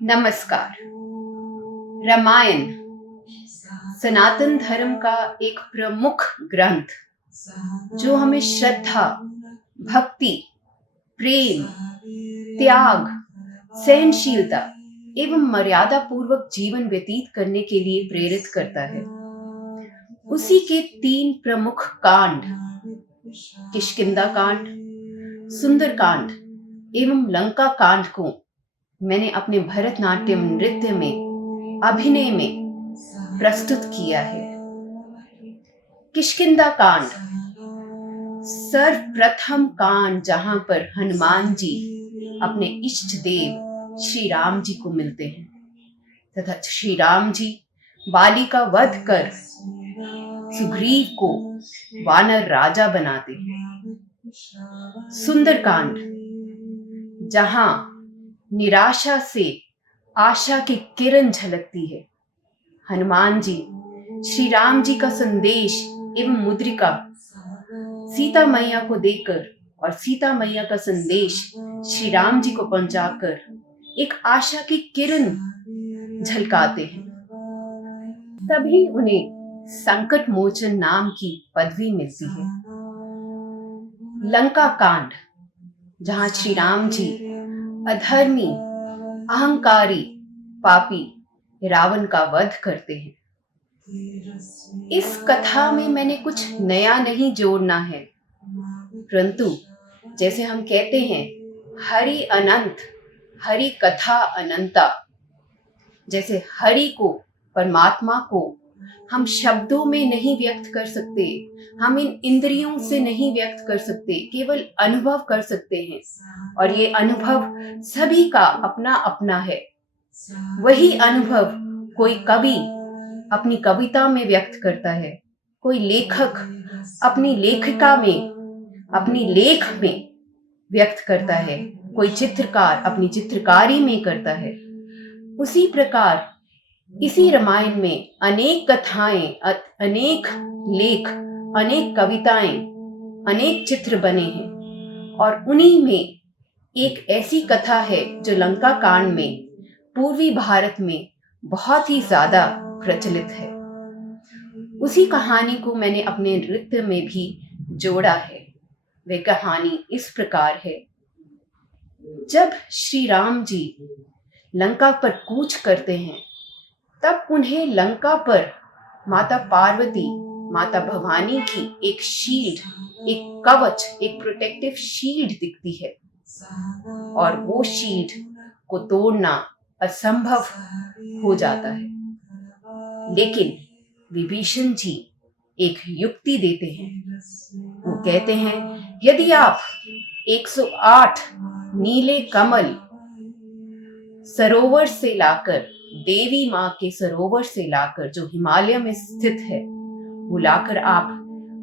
नमस्कार। रामायण सनातन धर्म का एक प्रमुख ग्रंथ जो हमें श्रद्धा, भक्ति, प्रेम, त्याग, सहनशीलता एवं मर्यादा पूर्वक जीवन व्यतीत करने के लिए प्रेरित करता है। उसी के 3 प्रमुख कांड, किष्किंधा कांड, सुंदर कांड एवं लंका कांड को मैंने अपने भरतनाट्यम नृत्य में, अभिनय में प्रस्तुत किया है। किष्किंधा कांड सर्वप्रथम कांड जहां पर हनुमान जी अपने इष्ट देव श्री राम जी को मिलते हैं तथा श्री राम जी बाली का वध कर सुग्रीव को वानर राजा बनाते हैं। सुंदरकांड जहां निराशा से आशा की किरण झलकती है। हनुमान जी श्री राम जी का संदेश एवं मुद्रिका सीता मैया को देकर और सीता मैया का संदेश श्री राम जी को पहुंचाकर एक आशा की किरण झलकाते हैं। तभी उन्हें संकट मोचन नाम की पदवी मिलती है। लंका कांड जहां श्री राम जी अधर्मी, अहंकारी, पापी रावण का वध करते हैं। इस कथा में मैंने कुछ नया नहीं जोड़ना है, परंतु जैसे हम कहते हैं हरि अनंत, हरि कथा अनंता, जैसे हरि को, परमात्मा को हम शब्दों में नहीं व्यक्त कर सकते, हम इन इंद्रियों से नहीं व्यक्त कर सकते, केवल अनुभव कर सकते हैं। और ये अनुभव सभी का अपना अपना है। वही अनुभव कोई कवि अपनी कविता में व्यक्त करता है, कोई लेखक अपनी लेखिका में, अपनी लेख में व्यक्त करता है, कोई चित्रकार अपनी चित्रकारी में करता है। उसी प्रकार इसी रामायण में अनेक कथाएं, अनेक लेख, अनेक कविताएं, अनेक चित्र बने हैं और उन्हीं में एक ऐसी कथा है जो लंका कांड में पूर्वी भारत में बहुत ही ज्यादा प्रचलित है। उसी कहानी को मैंने अपने नृत्य में भी जोड़ा है। वह कहानी इस प्रकार है। जब श्री राम जी लंका पर कूच करते हैं तब उन्हें लंका पर माता पार्वती, माता भवानी की एक शील्ड, एक कवच, एक प्रोटेक्टिव शील्ड दिखती है और वो शील्ड को तोड़ना असंभव हो जाता है। लेकिन विभीषण जी एक युक्ति देते हैं। वो कहते हैं यदि आप 108 नीले कमल सरोवर से लाकर, देवी माँ के सरोवर से लाकर, जो हिमालय में स्थित है, वो लाकर आप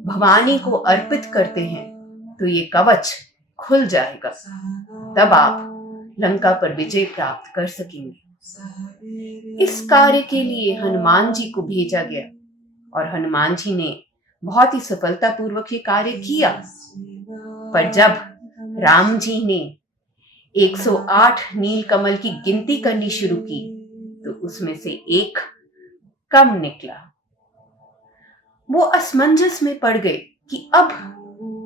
भवानी को अर्पित करते हैं तो ये कवच खुल जाएगा। तब आप लंका पर विजय प्राप्त कर सकेंगे। इस कार्य के लिए हनुमान जी को भेजा गया और हनुमान जी ने बहुत ही सफलतापूर्वक ये कार्य किया। पर जब राम जी ने 108 नील कमल की गिनती करनी शुरू की तो उसमें से एक कम निकला। वो असमंजस में पड़ गए कि अब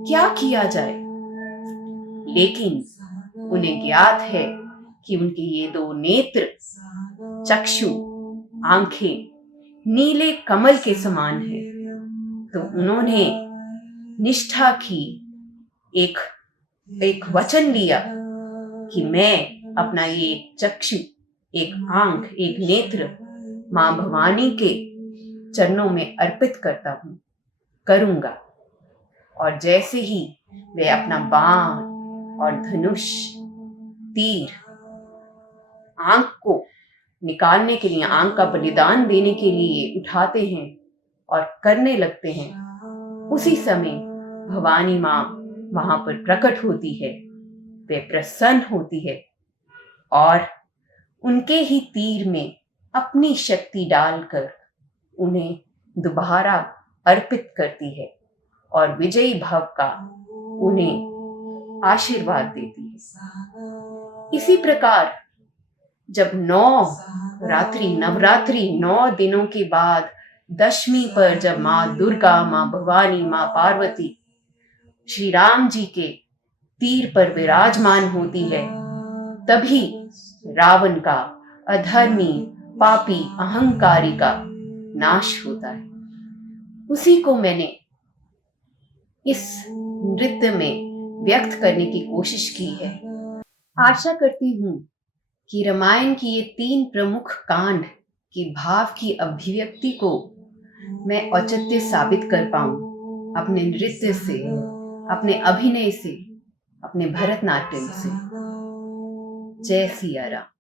क्या किया जाए। लेकिन उन्हें ज्ञात है कि उनके ये 2 नेत्र, चक्षु, आंखें नीले कमल के समान है। तो उन्होंने निष्ठा की, एक वचन लिया कि मैं अपना ये चक्षु, एक आंख, एक नेत्र मां भवानी के चरणों में अर्पित करूंगा। और जैसे ही वे अपना बाण और धनुष, तीर आंख को निकालने के लिए, आंख का बलिदान देने के लिए उठाते हैं और करने लगते हैं, उसी समय भवानी मां वहां पर प्रकट होती है। वे प्रसन्न होती है और उनके ही तीर में अपनी शक्ति डालकर उन्हें दोबारा अर्पित करती है और विजयी भव का उन्हें आशीर्वाद देती है। इसी प्रकार जब नवरात्रि 9 दिनों के बाद दशमी पर जब माँ दुर्गा, माँ भवानी, माँ पार्वती श्री राम जी के तीर पर विराजमान होती है, तभी रावण का, अधर्मी, पापी, अहंकारी का नाश होता है। उसी को मैंने इस नृत्य में व्यक्त करने की कोशिश की है। आशा करती हूँ कि रामायण की ये 3 प्रमुख कांड की भाव की अभिव्यक्ति को मैं औचित्य साबित कर पाऊं अपने नृत्य से, अपने अभिनय से, अपने भरतनाट्यम से। जय सिया राम।